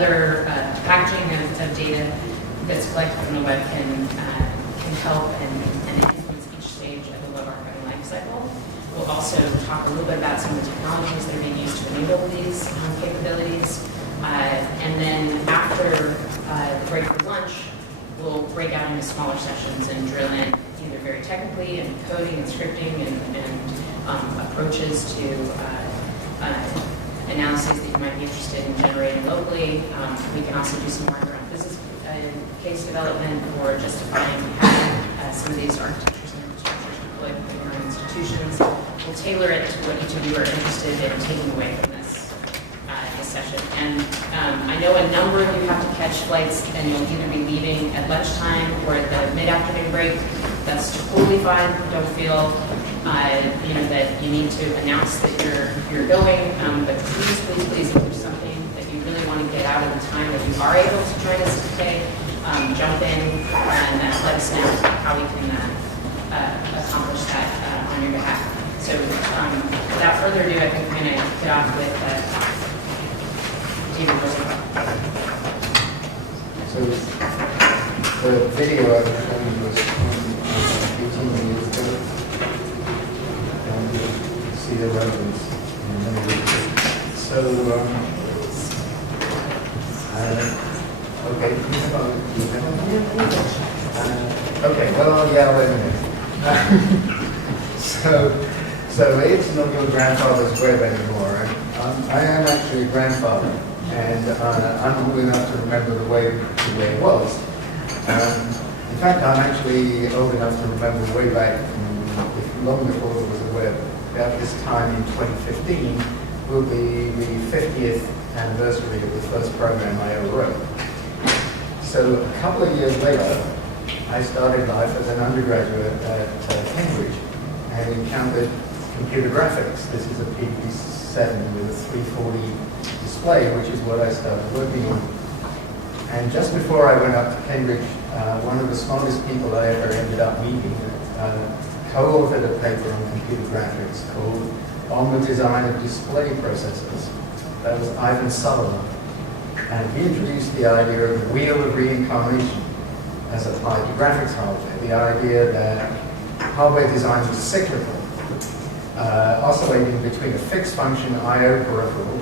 other packaging of data that's collected from the web can help and influence each stage of the web archiving life cycle. We'll also talk a little bit about some of the technologies that are being used to enable these capabilities. And then after the break for lunch, we'll break out into smaller sessions and drill in either very technically in coding and scripting and approaches to analyses that you might be interested in generating locally. We can also do some work around business case development or justifying having some of these architectures and infrastructures deployed within your institutions. We'll tailor it to what each of you are interested in taking away from this session. And I know a number of you have to catch flights and you'll either be leaving at lunchtime or at the mid-afternoon break. That's totally fine. Don't feel that you need to announce that you're going. But please, if there's something that you really want to get out of the time that you are able to join us today, jump in and let us know how we can accomplish that on your behalf. So without further ado, I think we're going to get off with So the video I filmed was from 18 years ago, and you see the relevance. So, okay, okay, well, yeah, wait a minute. So it's not your grandfather's web anymore. I am actually a grandfather. And I'm old enough to remember the way it was. In fact, I'm actually old enough to remember way back, long before there was a web. About this time in 2015 will be the 50th anniversary of the first program I ever wrote. So a couple of years later, I started life as an undergraduate at Cambridge and encountered computer graphics. This is a PB7 with a 340 display, which is what I started working on. And just before I went up to Cambridge, one of the smartest people I ever ended up meeting co-authored a paper on computer graphics called On the Design of Display Processors. That was Ivan Sutherland. And he introduced the idea of the wheel of reincarnation as applied to graphics hardware. The idea that hardware design was cyclical, oscillating between a fixed function I/O peripheral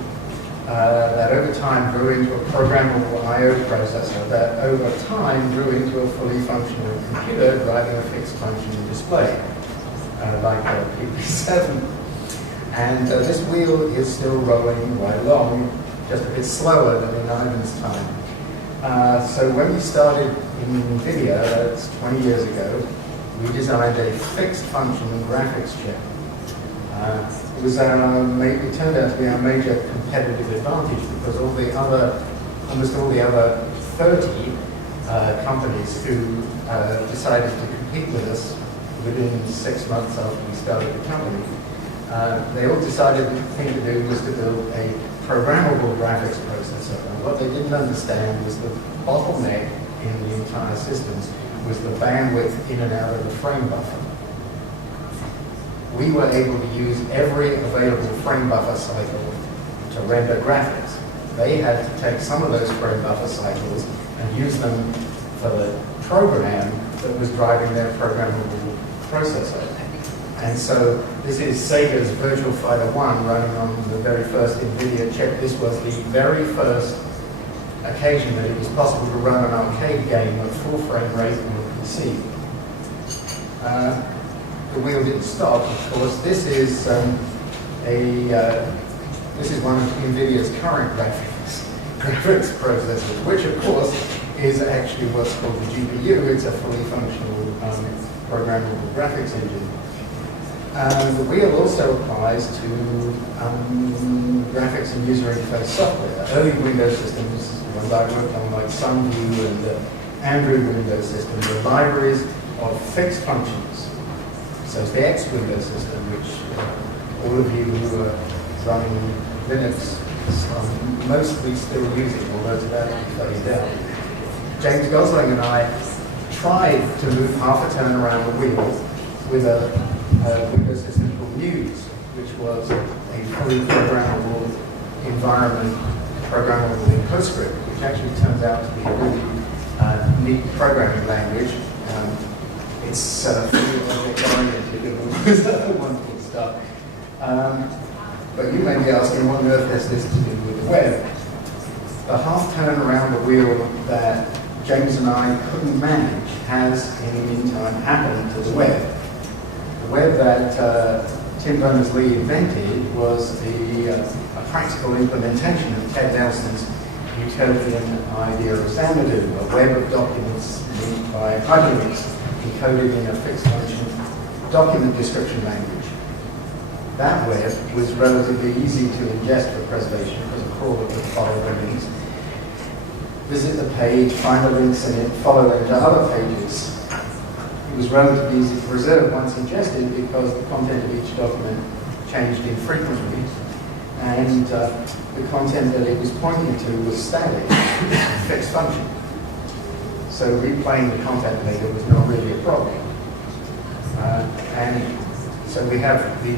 that over time grew into a programmable I/O processor that over time grew into a fully functional computer driving a fixed function display, like a PP7. And this wheel is still rolling right along, just a bit slower than in Ivan's time. So when we started in NVIDIA, that's 20 years ago, we designed a fixed function graphics chip. It turned out to be our major competitive advantage because almost all the other 30 companies who decided to compete with us within 6 months after we started the company, they all decided the thing to do was to build a programmable graphics processor. And what they didn't understand was the bottleneck in the entire systems was the bandwidth in and out of the frame buffer. We were able to use every available frame buffer cycle to render graphics. They had to take some of those frame buffer cycles and use them for the program that was driving their programmable processor. And so this is Sega's Virtual Fighter 1 running on the very first NVIDIA chip. This was the very first occasion that it was possible to run an arcade game at full frame rate on a PC. The wheel didn't stop, of course. This is one of NVIDIA's current graphics processors, which of course is actually what's called the GPU. It's a fully functional programmable graphics engine. The wheel also applies to graphics and user interface software. Early Windows systems, the ones I worked on, like SunView and the Android Windows system, were libraries of fixed functions. So it's the X Windows system, which all of you who are running Linux are mostly still using, although it's about to be phased out. James Gosling and I tried to move half a turn around the wheel with a Windows system called Muse, which was a fully programmable environment programmable in PostScript, which actually turns out to be a really neat programming language. It's fully object-oriented and all this other wonderful stuff. But you may be asking, what on earth has this to do with the web? The half turn around the wheel that James and I couldn't manage has, in the meantime, happened to the web. The web that Tim Berners-Lee invented was a practical implementation of Ted Nelson's utopian idea of Xanadu, a web of documents linked by hyperlinks encoded in a fixed function document description language. That web was relatively easy to ingest for preservation because a crawler could follow the links, visit the page, find the links in it, follow them to other pages. It was relatively easy to preserve once ingested because the content of each document changed infrequently, and the content that it was pointing to was static, fixed function. So replaying the content later was not really a problem. And so we have the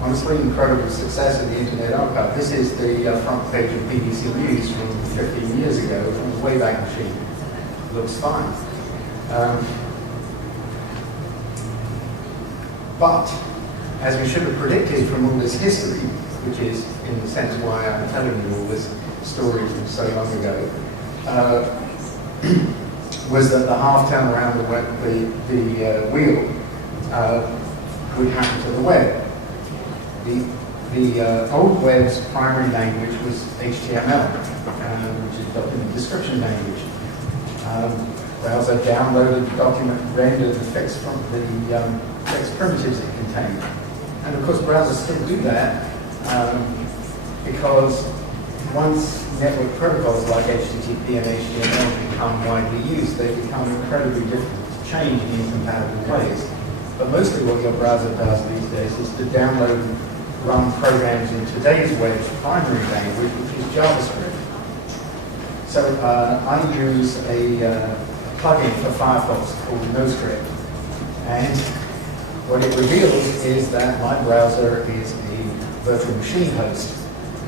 honestly incredible success of the Internet Archive. This is the front page of BBC News from 15 years ago from the Wayback Machine. Looks fine. But, as we should have predicted from all this history, which is in a sense why I'm telling you all this story from so long ago, was that the half turn around the wheel would happen to the web. The old web's primary language was HTML, which is document description language. Browser downloaded the document, rendered the fixed primitives it contained. And of course, browsers still do that because once network protocols like HTTP and HTML become widely used, they become incredibly difficult to change in incompatible ways. But mostly what your browser does these days is to download and run programs in today's web's primary language, which is JavaScript. So I use a plugin for Firefox called NoScript. And what it reveals is that my browser is a virtual machine host.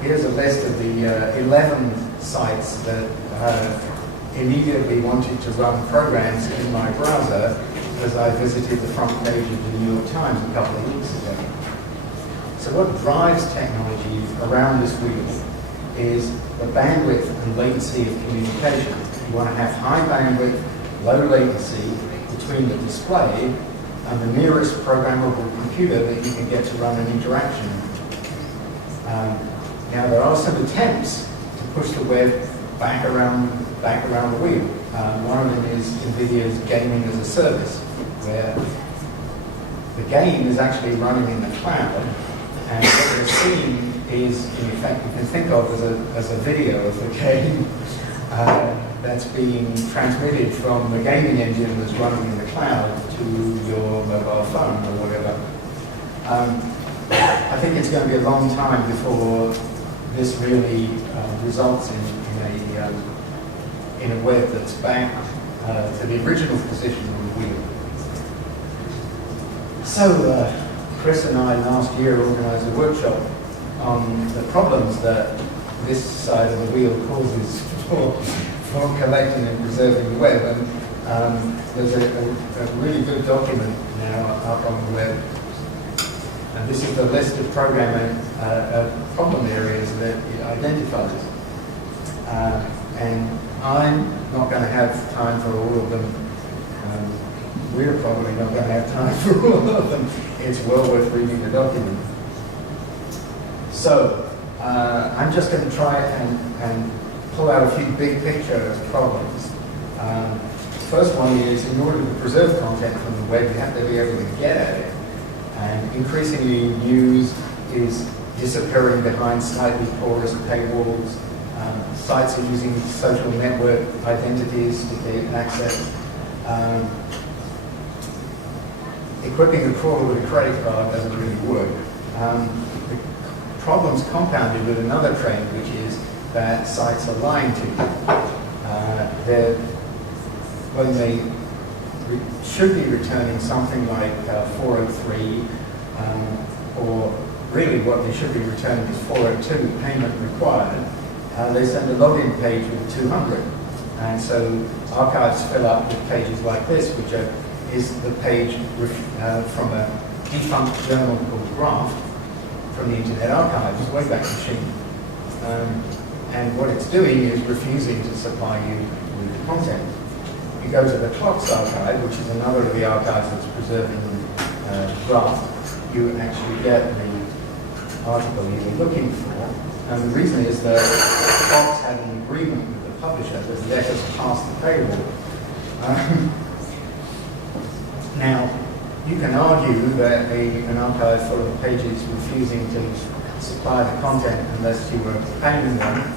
Here's a list of the 11 sites that immediately wanted to run programs in my browser as I visited the front page of the New York Times a couple of weeks ago. So what drives technology around this wheel is the bandwidth and latency of communication. You want to have high bandwidth, low latency between the display and the nearest programmable computer that you can get to run an interaction. Now there are some attempts to push the web back around the wheel. One of them is NVIDIA's gaming as a service, where the game is actually running in the cloud, and what you're seeing is, in effect, you can think of as a video of the game that's being transmitted from the gaming engine that's running in the cloud to your mobile phone or whatever. I think it's going to be a long time before this really results in a web that's back to the original position on the wheel. So Chris and I last year organized a workshop on the problems that this side of the wheel causes for collecting and preserving the web. And there's a really good document now up on the web. And this is the list of programming problem areas that it identifies. And I'm not going to have time for all of them. We're probably not going to have time for all of them. It's well worth reading the document. So I'm just going to try and pull out a few big picture problems. First one is, in order to preserve content from the web, you have to be able to get at it. And increasingly, news is disappearing behind slightly porous paywalls. Sites are using social network identities to get access. Equipping a crawler with a credit card doesn't really work. The problem's compounded with another trend, which is that sites are lying to you. When they should be returning something like 403, or really what they should be returning is 402, payment required, they send a login page with 200. And so archives fill up with pages like this, which is the page from a defunct journal called Graph from the Internet Archive's Wayback Machine. And what it's doing is refusing to supply you with the content. You go to the Clocks archive, which is another of the archives that's preserving Graph, you actually get the article you were looking for. And the reason is that Clocks had an agreement with the publisher that let us pass the paywall. Now, you can argue that an archive full of pages refusing to supply the content unless you were paying them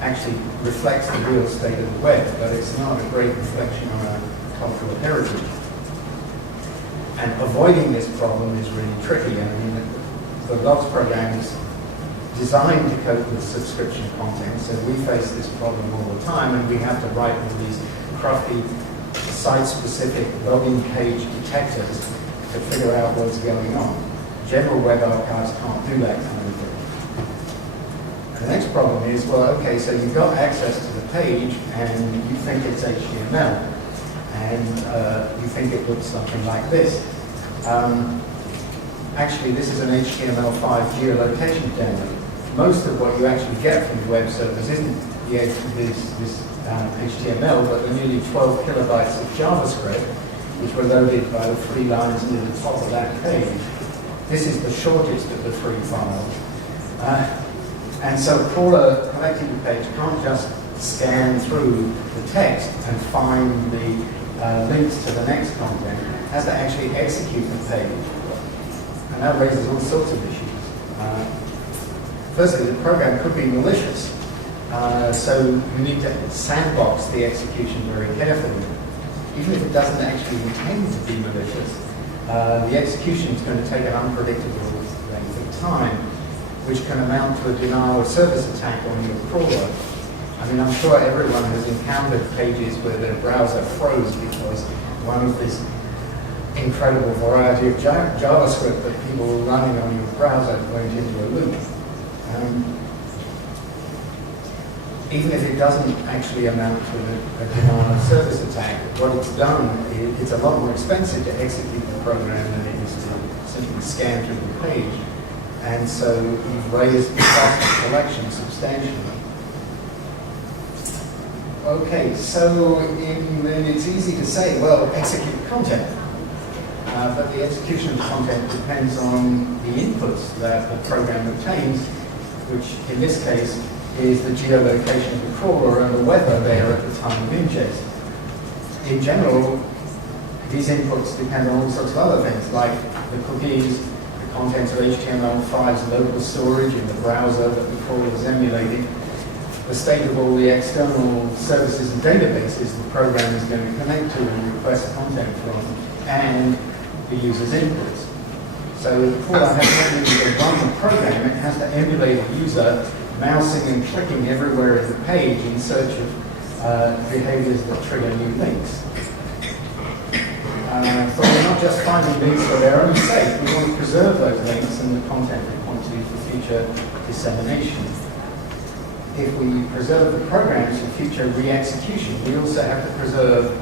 actually reflects the real state of the web, but it's not a great reflection on our cultural heritage. And avoiding this problem is really tricky. I mean, the logs program is designed to cope with subscription content, so we face this problem all the time, and we have to write all these crafty site-specific login page detectors to figure out what's going on. General web archives can't do that kind of thing. The next problem is, well, okay, so you've got access to the page and you think it's HTML and you think it looks something like this. Actually, this is an HTML5 geolocation demo. Most of what you actually get from the web servers isn't this HTML, but the nearly 12 kilobytes of JavaScript, which were loaded by the free lines near the top of that page. This is the shortest of the free files. And so a crawler collecting the page can't just scan through the text and find the links to the next content. It has to actually execute the page. And that raises all sorts of issues. Firstly, the program could be malicious. So you need to sandbox the execution very carefully. Even if it doesn't actually intend to be malicious, the execution is going to take an unpredictable length of time, which can amount to a denial of service attack on your crawler. I mean, I'm sure everyone has encountered pages where their browser froze because one of this incredible variety of JavaScript that people were running on your browser went into a loop. Even if it doesn't actually amount to a denial of service attack, what it's done is it's a lot more expensive to execute the program than it is to simply scan through the page. And so you've raised the cost of collection substantially. Okay, so then it's easy to say, well, execute content. But the execution of content depends on the inputs that the program obtains, which in this case is the geolocation of the crawler and the weather there at the time of ingest. In general, these inputs depend on all sorts of other things, like the cookies, the contents of HTML5's local storage in the browser that the crawler is emulating, the state of all the external services and databases the program is going to connect to and request content from, and the user's inputs. So the crawler has not only to run the program, it has to emulate a user mousing and clicking everywhere in the page in search of behaviors that trigger new links. But we're not just finding links for their own sake. We want to preserve those links and the content we want to use for future dissemination. If we preserve the programs for future re-execution, we also have to preserve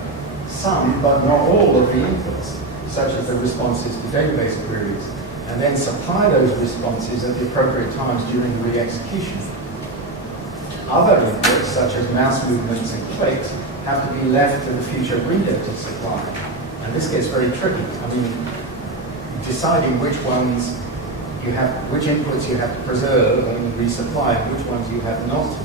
some, but not all, of the inputs, such as the responses to database queries, and then supply those responses at the appropriate times during re-execution. Other inputs, such as mouse movements and clicks, have to be left to the future reader to supply. And this gets very tricky. I mean, deciding which inputs you have to preserve and resupply, and which ones you have not to.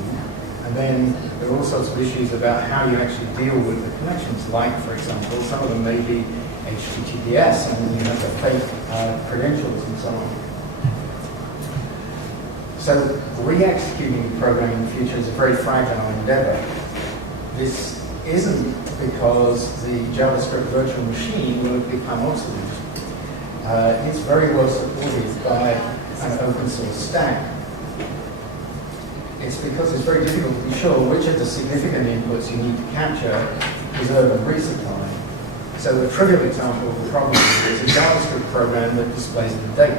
And then there are all sorts of issues about how you actually deal with the connections. Like, for example, some of them may be HTTPS, and you have the fake credentials and so on. So re-executing the program in the future is a very fragile endeavor. This isn't because the JavaScript virtual machine will become obsolete. It's very well supported by an open source stack. It's because it's very difficult to be sure which of the significant inputs you need to capture, preserve, and resupply. So a trivial example of the problem is a JavaScript program that displays the date.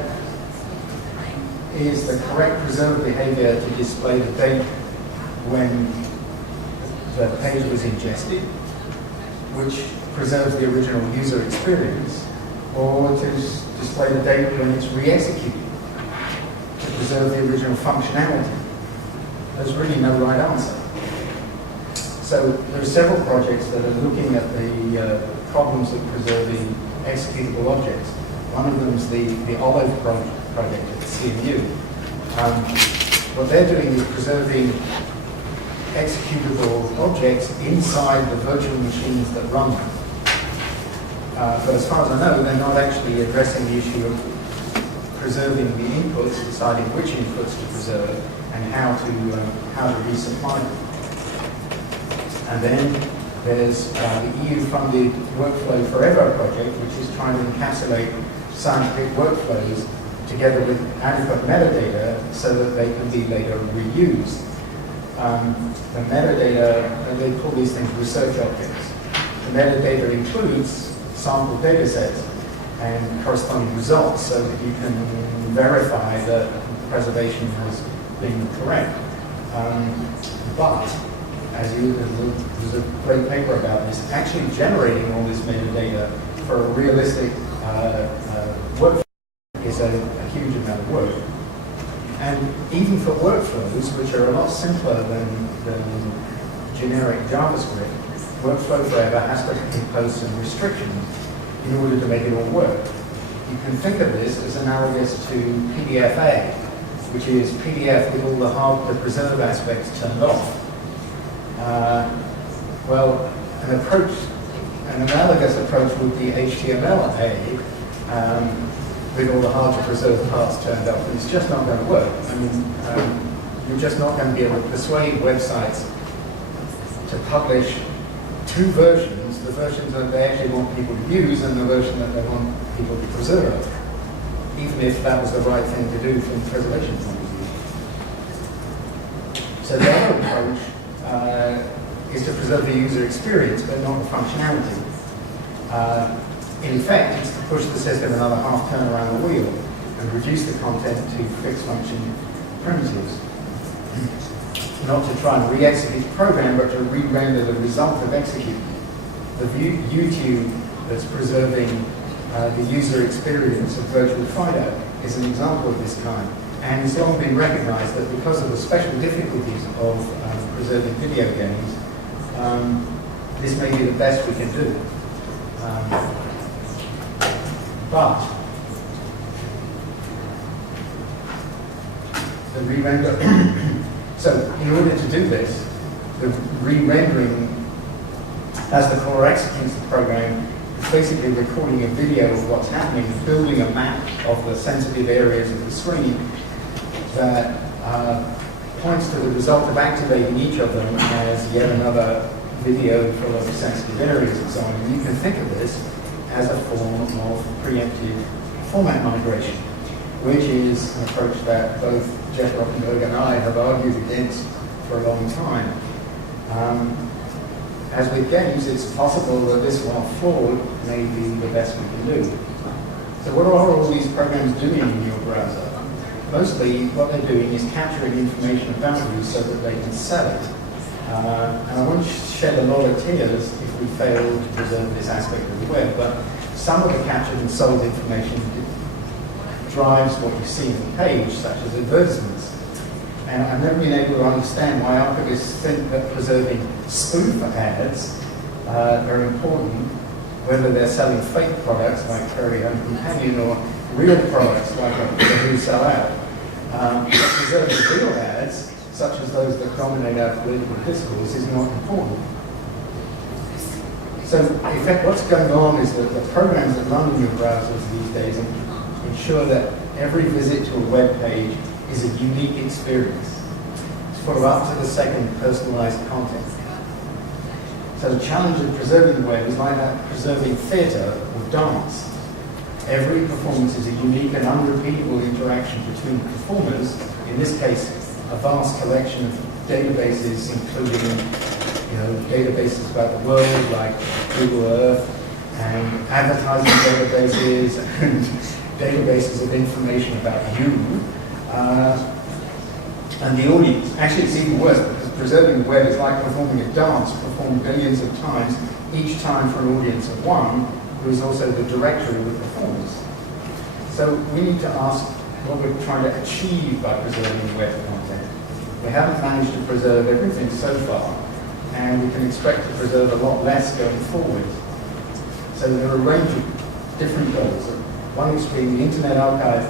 Is the correct preserved behavior to display the date when the page was ingested, which preserves the original user experience, or to display the data when it's re-executed, to preserve the original functionality. There's really no right answer. So there are several projects that are looking at the problems of preserving executable objects. One of them is the Olive project at CMU. What they're doing is preserving executable objects inside the virtual machines that run them. But as far as I know, they're not actually addressing the issue of preserving the inputs, deciding which inputs to preserve, and how to resupply them. And then there's the EU-funded Workflow Forever project, which is trying to encapsulate scientific workflows together with adequate metadata so that they can be later reused. The metadata, they call these things research objects. The metadata includes sample data sets and corresponding results so that you can verify that preservation has been correct. But, there's a great paper about this, actually generating all this metadata for a realistic workflow is a huge amount of work. And even for workflows, which are a lot simpler than generic JavaScript, Workflow Forever has to impose some restrictions in order to make it all work. You can think of this as analogous to PDFA, which is PDF with all the hard to preserve aspects turned off. Well, an analogous approach would be HTML-A with all the hard to preserve parts turned off, and it's just not going to work. I mean, you're just not going to be able to persuade websites to publish two versions, the versions that they actually want people to use and the version that they want people to preserve, even if that was the right thing to do from a preservation point of view. So the other approach is to preserve the user experience, but not the functionality. In effect, it's to push the system another half turn around the wheel and reduce the content to fixed function primitives. Not to try and re-execute the program, but to re-render the result of executing. The YouTube that's preserving the user experience of virtual FIDO is an example of this kind. And it's long been recognized that because of the special difficulties of preserving video games, this may be the best we can do. But the re-render, so in order to do this, the re-rendering as the core executes the program is basically recording a video of what's happening, building a map of the sensitive areas of the screen that points to the result of activating each of them as yet another video full of sensitive areas and so on. And you can think of this as a form of preemptive format migration, which is an approach that both Jeff Rothenberg and I have argued against for a long time. As with games, it's possible that this, while flawed, may be the best we can do. So what are all these programs doing in your browser? Mostly what they're doing is capturing information about you so that they can sell it. And I won't shed a lot of tears if we fail to preserve this aspect of the web, but some of the captured and sold information drives what you see on the page, such as advertisements. And I've never been able to understand why archivists think that preserving spoof ads are important, whether they're selling fake products like Prairie Home Companion or real products like Who Sell Out. Preserving real ads, such as those that dominate our political discourse, is not important. So, in fact, what's going on is that the programs that run in your browsers these days ensure that every visit to a web page is a unique experience. It's full of up-to-the-second personalized content. So the challenge of preserving the web is like that preserving theatre or dance. Every performance is a unique and unrepeatable interaction between performers, in this case, a vast collection of databases, including databases about the world like Google Earth, and advertising databases, and databases of information about you, and the audience. Actually, it's even worse because preserving the web is like performing a dance performed billions of times, each time for an audience of one, who is also the director of the performance. So we need to ask what we're trying to achieve by preserving web content. We haven't managed to preserve everything so far, and we can expect to preserve a lot less going forward. So there are a range of different goals. At one extreme, the Internet Archive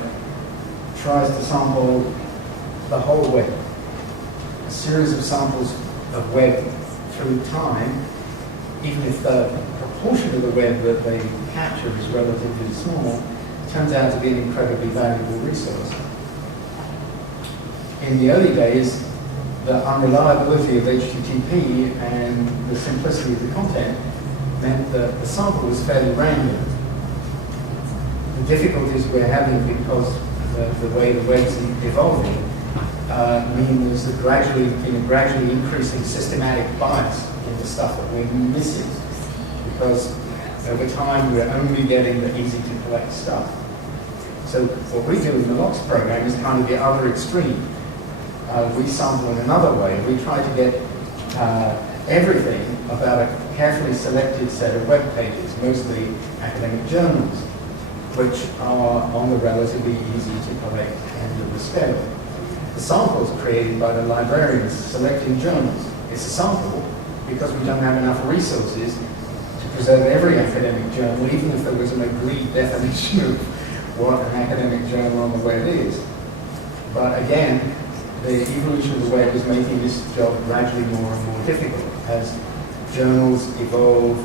tries to sample the whole web, a series of samples of web through time, even if the proportion of the web that they capture is relatively small, turns out to be an incredibly valuable resource. In the early days, the unreliability of HTTP and the simplicity of the content meant that the sample was fairly random. The difficulties we're having because of the way the web's evolving mean there's been a gradually increasing systematic bias in the stuff that we're missing, because over time we're only getting the easy to collect stuff. So what we do in the LOX program is kind of the other extreme. We sample in another way. We try to get everything about a carefully selected set of web pages, mostly academic journals, which are on the relatively easy to collect end of the scale. The sample is created by the librarians selecting journals. It's a sample because we don't have enough resources to preserve every academic journal, even if there was an agreed definition of what an academic journal on the web is. But again, the evolution of the web is making this job gradually more and more difficult as journals evolve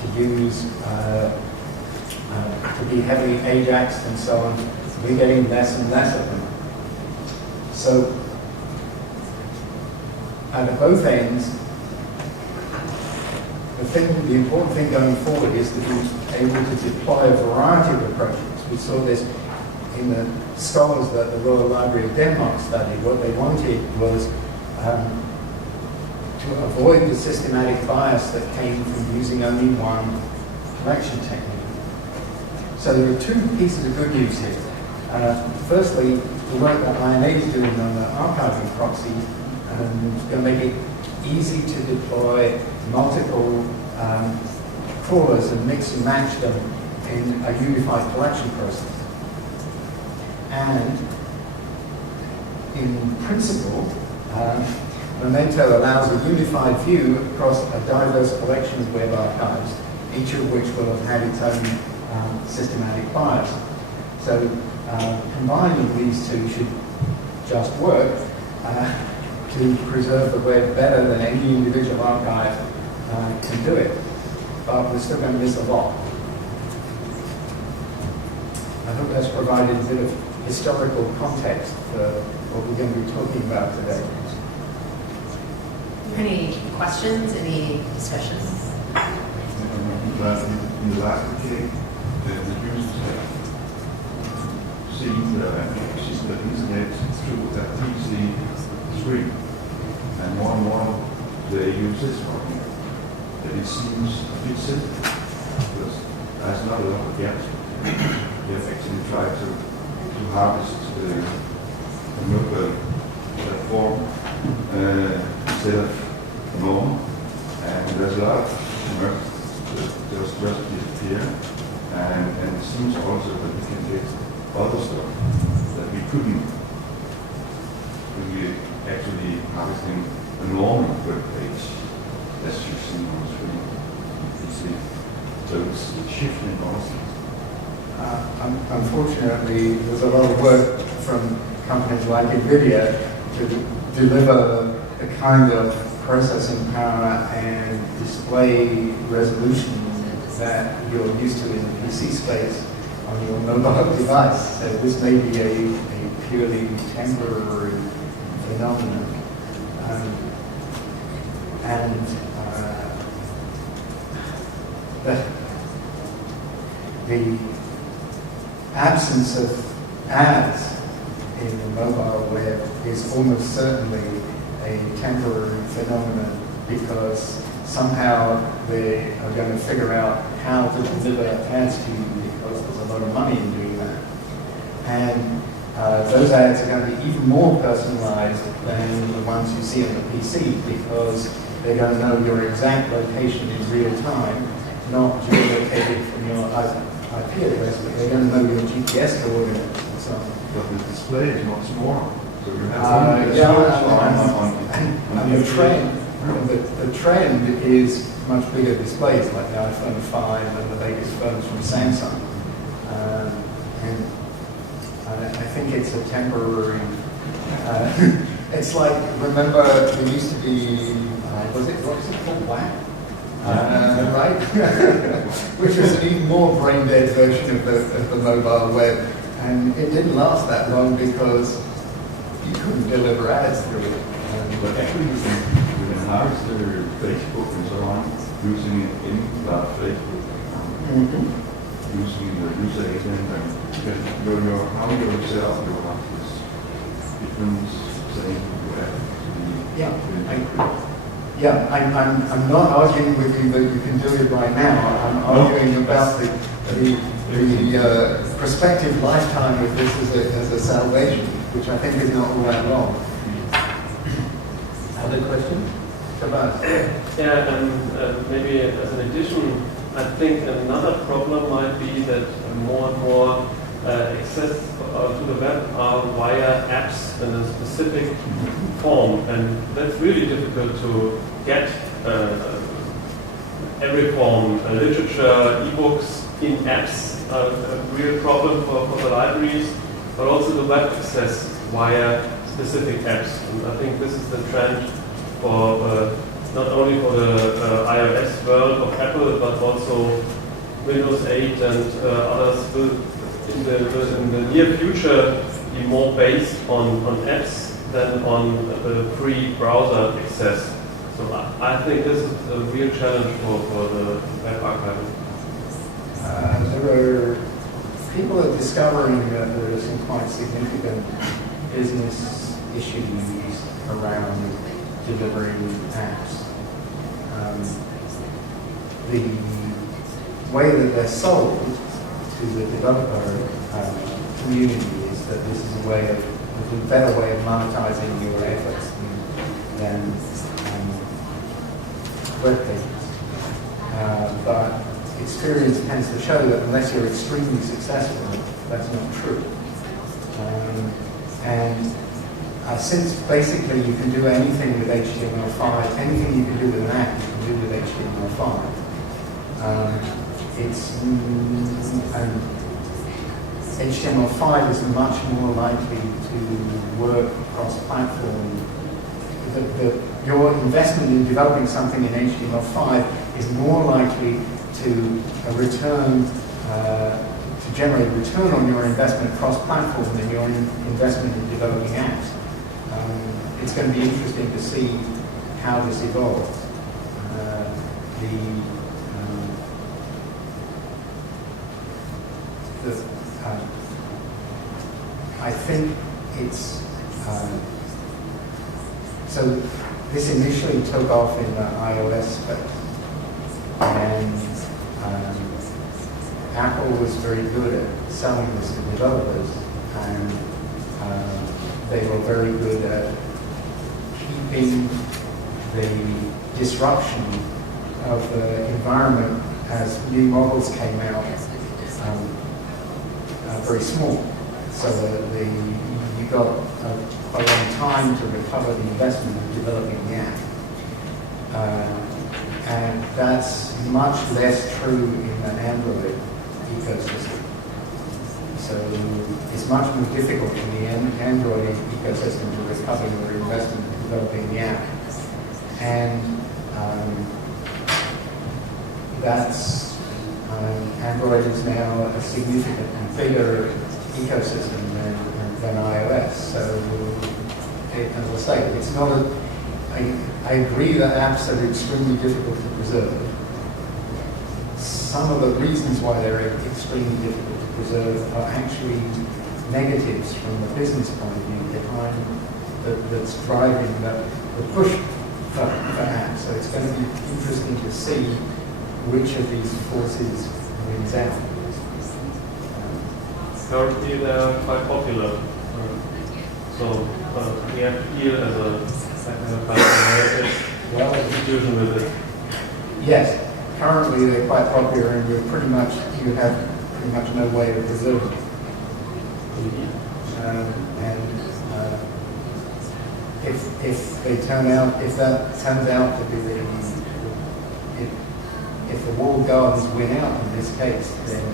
to use, to be heavily Ajaxed and so on. We're getting less and less of them. So, at both ends, the important thing going forward is to be able to deploy a variety of approaches. We saw this in the scholars that the Royal Library of Denmark studied. What they wanted was to avoid the systematic bias that came from using only one collection technique. So there are two pieces of good news here. Firstly, the work that INA is doing on the archiving proxy is going to make it easy to deploy multiple crawlers and mix and match them in a unified collection process. And in principle, Memento allows a unified view across a diverse collection of web archives, each of which will have had its own systematic bias. So combining these two should just work to preserve the web better than any individual archive can do it. But we're still going to miss a lot. I hope that's provided a bit of historical context for what we're going to be talking about today. Any questions? Any discussions? In the last decade, the users have seen the internet through a PC screen, and more they use this one. And it seems a bit simple because there's not a lot of gaps. We have actually tried to harvest the local platform instead of normal, and there's a lot of commercials that just disappear, and it seems also that we can get other stuff that we couldn't when we actually harvesting a normal web page as you see on the screen. You see, so it's shifting also. Unfortunately, there's a lot of work from companies like NVIDIA to deliver the kind of processing power and display resolution that you're used to in the PC space on your mobile device. So this may be a purely temporary phenomenon. The absence of ads in the mobile web is almost certainly a temporary phenomenon because somehow they are going to figure out how to deliver ads to you because there's a lot of money in doing that. And those ads are going to be even more personalized than the ones you see on the PC, because they're going to know your exact location in real time, not geolocated from your IP address, but they're going to know your GPS coordinates and so on. But the display is not small, so you have and the trend is much bigger displays, like the iPhone 5 and the latest phones from Samsung. And I think it's a temporary. It's like, remember, there used to be, what was it called, WAP? Right? Which was an even more brain-dead version of the mobile web. And it didn't last that long because you couldn't deliver ads through it. But actually, you can enhance Facebook and so on using it in Facebook, using the user agent, and how you set up your this different thing you have. I'm not arguing with you that you can do it right now. I'm arguing about the prospective lifetime of this as a salvation, which I think is not all that long. Other questions? Yeah, and maybe as an addition, I think another problem might be that more and more access to the web are via apps in a specific form, and that's really difficult to get every form, literature, ebooks in apps, a real problem for the libraries, but also the web access via specific apps. And I think this is the trend for not only for the iOS world of Apple, but also Windows 8 and others will in the near future be more based on apps than on the free browser access. So I think this is a real challenge for the web archiving. People are discovering that there are some quite significant business issues around delivering apps. The way that they're sold to the developer community is that this is a better way of monetizing your efforts than web pages. But experience tends to show that unless you're extremely successful, that's not true. Since basically you can do anything with HTML5, anything you can do with an app, you can do with HTML5. HTML5 is much more likely to work cross-platform. Your investment in developing something in HTML5 is more likely to generate a return on your investment cross-platform than your investment in developing apps. It's going to be interesting to see how this evolves. I think it's so. This initially took off in the iOS space, and Apple was very good at selling this to developers, and they were very good at keeping the disruption of the environment as new models came out very small. So you got a long time to recover the investment in developing the app. And that's much less true in the Android ecosystem. So it's much more difficult in the Android ecosystem to recover your investment in developing the app. And Android is now a significantly bigger ecosystem than iOS. So, as I say, it's not I agree that apps are extremely difficult to preserve. Some of the reasons why they're extremely difficult to preserve are actually negatives from the business point of view behind that's driving the push for apps. So it's going to be interesting to see which of these forces wins out. Currently, they are quite popular. So we have to deal as a kind of Well, institution with it. yes, currently they're quite popular and you have pretty much no way of preserving them. And if that turns out to be if the walled gardens win out in this case, then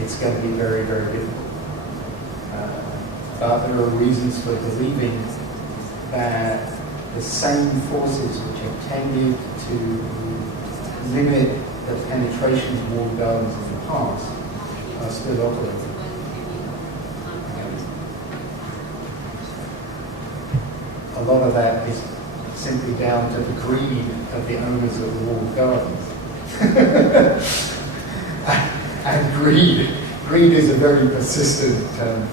it's going to be very, very difficult. But there are reasons for believing that the same forces which have tended to limit the penetration of walled gardens in the past are still operating. A lot of that is simply down to the greed of the owners of the walled gardens. And greed is a very persistent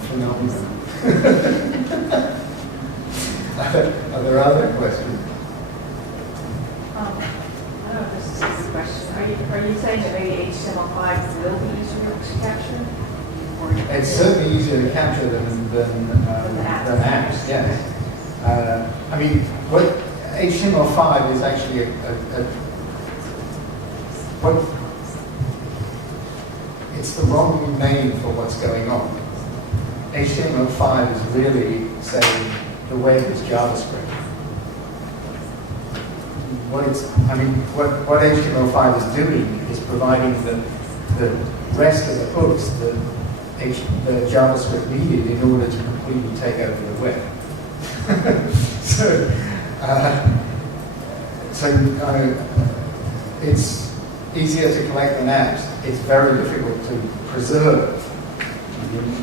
phenomenon. Are there other questions? I don't know if this is a good question. Are you saying that maybe HTML5 will be easier to capture? Or It's certainly easier to capture than apps, yes. I mean, what HTML5 is actually it's the wrong name for what's going on. HTML5 is really saying the web is JavaScript. What HTML5 is doing is providing the rest of the hooks that the JavaScript needed in order to completely take over the web. It's easier to collect than apps. It's very difficult to preserve.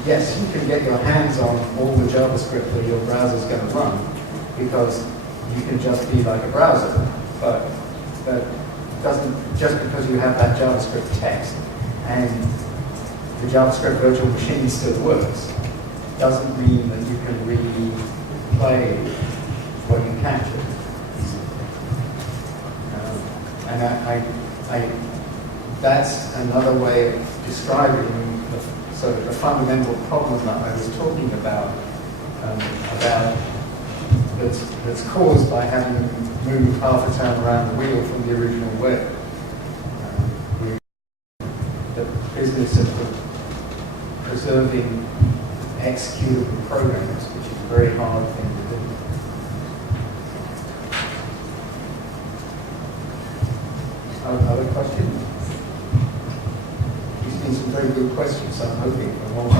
Yes, you can get your hands on all the JavaScript that your browser is going to run because you can just be like a browser, but that doesn't, just because you have that JavaScript text and the JavaScript virtual machine still works, doesn't mean that you can really play what you captured. And that's another way of describing the fundamental problem that I was talking about that's caused by having moved half a turn around the wheel from the original web. The business of preserving executable programs, which is a very hard thing to do. Other questions? You've seen some very good questions, so I'm hoping for more.